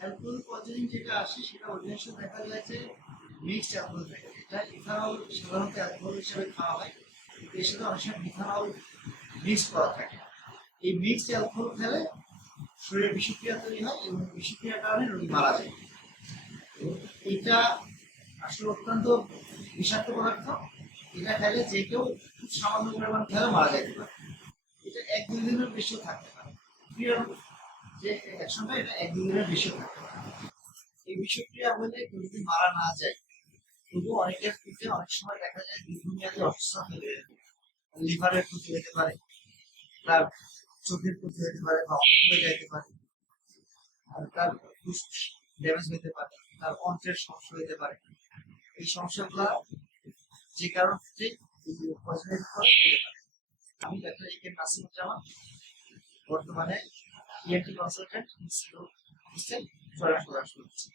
Alcohol poisoning যেটা আসে সেটা অধিকাংশ দেখা যায় যে মিক্সড অ্যালকোহল থাকে। এটা ইথানল সাধারণত অ্যালকোহল হিসেবে খাওয়া হয়, কিন্তু এর সাথে অনেক সময় মিথানল মিক্স করা থাকে। এই মিক্সড অ্যালকোহল খেলে শরীরে বিষক্রিয়া তৈরি হয় এবং বিষক্রিয়ার কারণে রোগী মারা যায়। এটা আসলে অত্যন্ত বিষাক্ত পদার্থ। এটা খেলে যে কেউ খুব সামান্য পরিমাণ খেলে মারা যেতে পারে। এটা 1-2 দিনের বেশিও থাকতে পারে। ক্রিয়ার যে অ্যাকশনটা এটা 1-2 দিনের বেশিও থাকতে পারে। এই বিষক্রিয়া হলে কেউ যদি মারা না যায়, তবুও অনেকের ক্ষেত্রে অনেক সময় দেখা যায় দীর্ঘমেয়াদী অসুস্থতা হয়ে যায়। লিভারের ক্ষতি হতে পারে, তার চোখের ক্ষতি হতে পারে বা অন্ধ হয়ে যেতে পারে, আর তার ফুসফুস ড্যামেজ হতে পারে, তার অন্ত্রের সমস্যা হতে পারে। এই সমস্যাগুলো যে কারণ থেকে এই পয়জনের ফলে হতে পারে। আমি ডাক্তার এ কে নাসিমুজ্জামান, বর্তমানে ইএনটি কনসালটেন্ট ইনস্টিটিউট চুয়াডাঙ্গা করছি।